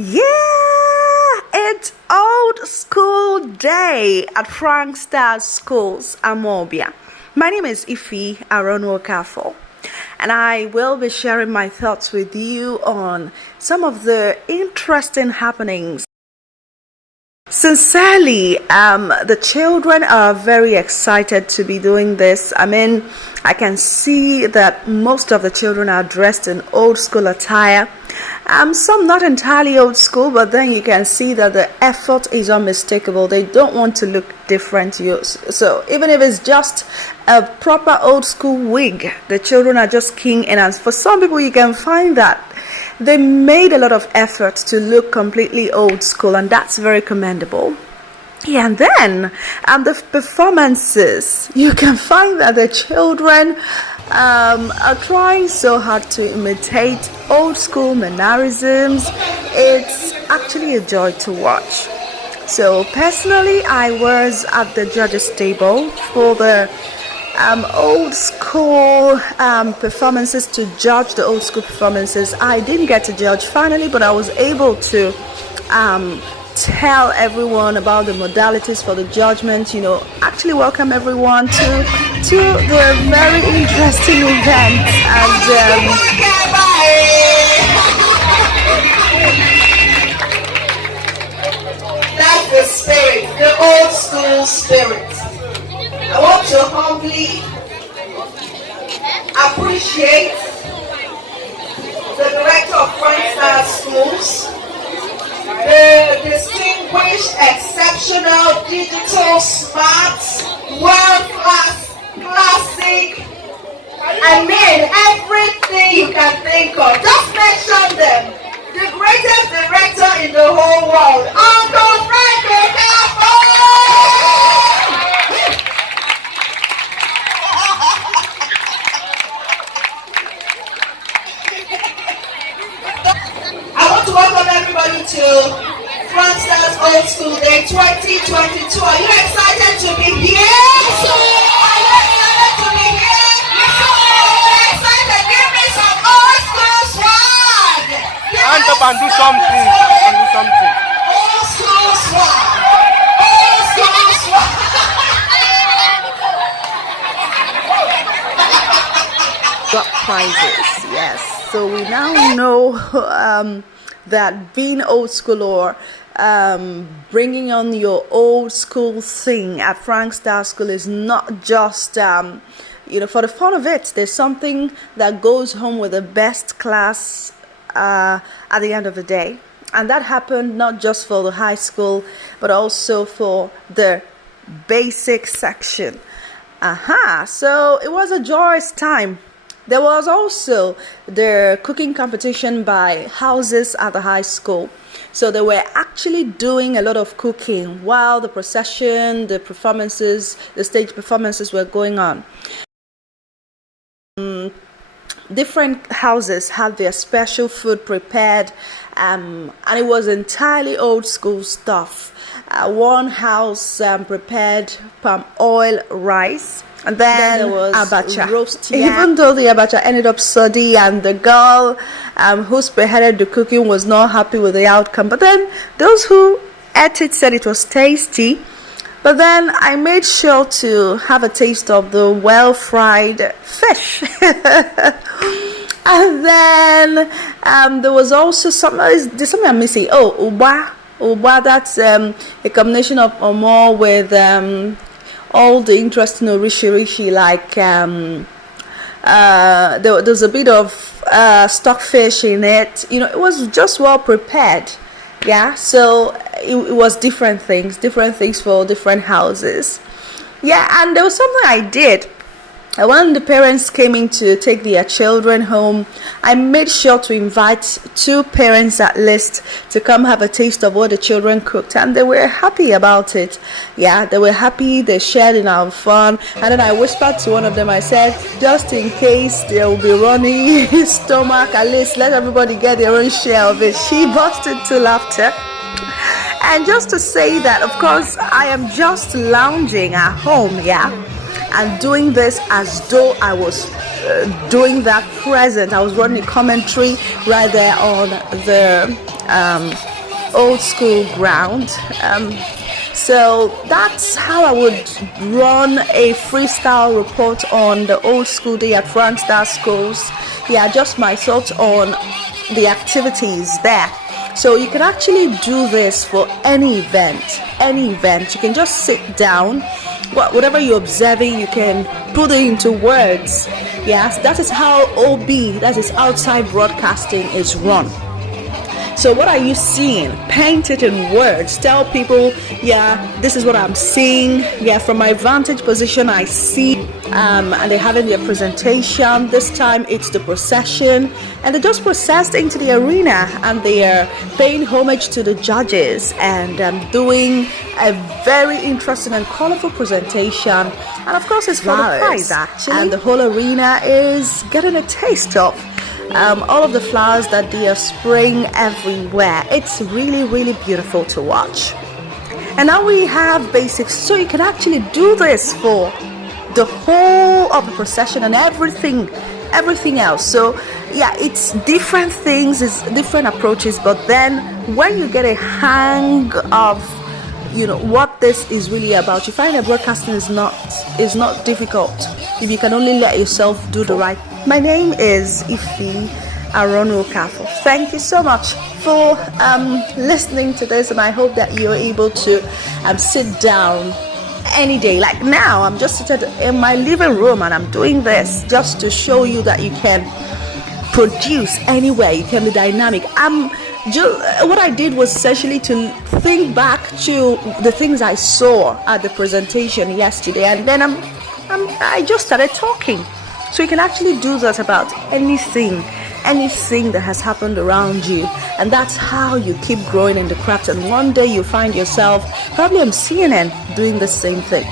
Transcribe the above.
Yeah, it's old school day at Freestyle Schools, Amobia. My name is Ife Aronwokafo, and I will be sharing my thoughts with you on some of the interesting happenings. Sincerely, the children are very excited to be doing this. I mean, I can see that most of the children are dressed in old school attire. Some not entirely old school, but then you can see that the effort is unmistakable. They don't want to look different. So even if it's just a proper old school wig, the children are just keen in. And for some people, you can find that they made a lot of effort to look completely old school, and that's very commendable. Yeah, and then the performances, you can find that the children are trying so hard to imitate old school mannerisms. It's actually a joy to watch. So personally, I was at the judges table for the old school performances, to judge the old school performances. I didn't get to judge finally, but I was able to tell everyone about the modalities for the judgment, actually welcome everyone to the very interesting event. And that's the spirit, the old school spirit. I want to humbly appreciate the director of Freestyle Schools, the distinguished, exceptional, digital, smart, world-class, classic, everything you can think of. Just mention them. The greatest director in the whole world, Uncle Frank Okafor! I want to welcome everybody to Freestyle's Old School Day 2022. Are you excited to be here? Are you excited to be here? Excited? Give me some old school swag. Stand up and do something. Old school swag. Old school swag. got prizes, yes. So we now know that being old school, or bringing on your old school thing at Freestyle School is not just for the fun of it. There's something that goes home with the best class at the end of the day, and that happened not just for the high school but also for the basic section. So it was a joyous time. There was also the cooking competition by houses at the high school. So they were actually doing a lot of cooking while the procession, the performances, the stage performances were going on. Different houses had their special food prepared, and it was entirely old school stuff. One house prepared palm oil rice. And then there was abacha. Roast yam. Even though the abacha ended up soggy, and the girl who spearheaded the cooking was not happy with the outcome. But then those who ate it said it was tasty. But then I made sure to have a taste of the well-fried fish. And then there was also there's something I'm missing. Oh, uba. Uba, that's a combination of omo with all the interesting rishi, like there's a bit of stockfish in it. It was just well prepared. Yeah, so it was different things for different houses. Yeah, and there was something I did. When the parents came in to take their children home, I made sure to invite 2 parents at least to come have a taste of what the children cooked, and they were happy about it. Yeah, they were happy. They shared in our fun, and then I whispered to one of them. I said, just in case they will be running his stomach, at least let everybody get their own share of it. She burst into laughter. And just to say that, of course, I am just lounging at home, yeah. and doing this as though I was doing that present. I was running a commentary right there on the old school ground. So that's how I would run a freestyle report on the old school day at Freestyle schools. Yeah, just my thoughts on the activities there. So you can actually do this for any event. Any event. You can just sit down. Whatever you're observing, you can put it into words. Yes, that is how OB, that is outside broadcasting, is run. So what are you seeing? Paint it in words. Tell people, yeah, this is what I'm seeing. Yeah, from my vantage position, I see. And they're having their presentation. This time it's the procession. And they just processed into the arena and they are paying homage to the judges and doing a very interesting and colorful presentation. And of course, it's for the prize, actually. And the whole arena is getting a taste of all of the flowers that they are spraying everywhere. It's really, really beautiful to watch. And now we have basics, so you can actually do this for the whole of the procession and everything else. So yeah, it's different things, it's different approaches, but then when you get a hang of what this is really about, you find that broadcasting is not difficult if you can only let yourself do the right. My name is Ifi Aronokafo. Thank you so much for listening to this, and I hope that you're able to sit down any day. Like now, I'm just seated in my living room and I'm doing this just to show you that you can produce anywhere. You can be dynamic. What I did was essentially to think back to the things I saw at the presentation yesterday, and then I just started talking. So you can actually do that about anything that has happened around you, and that's how you keep growing in the craft. And one day you find yourself probably on CNN doing the same thing.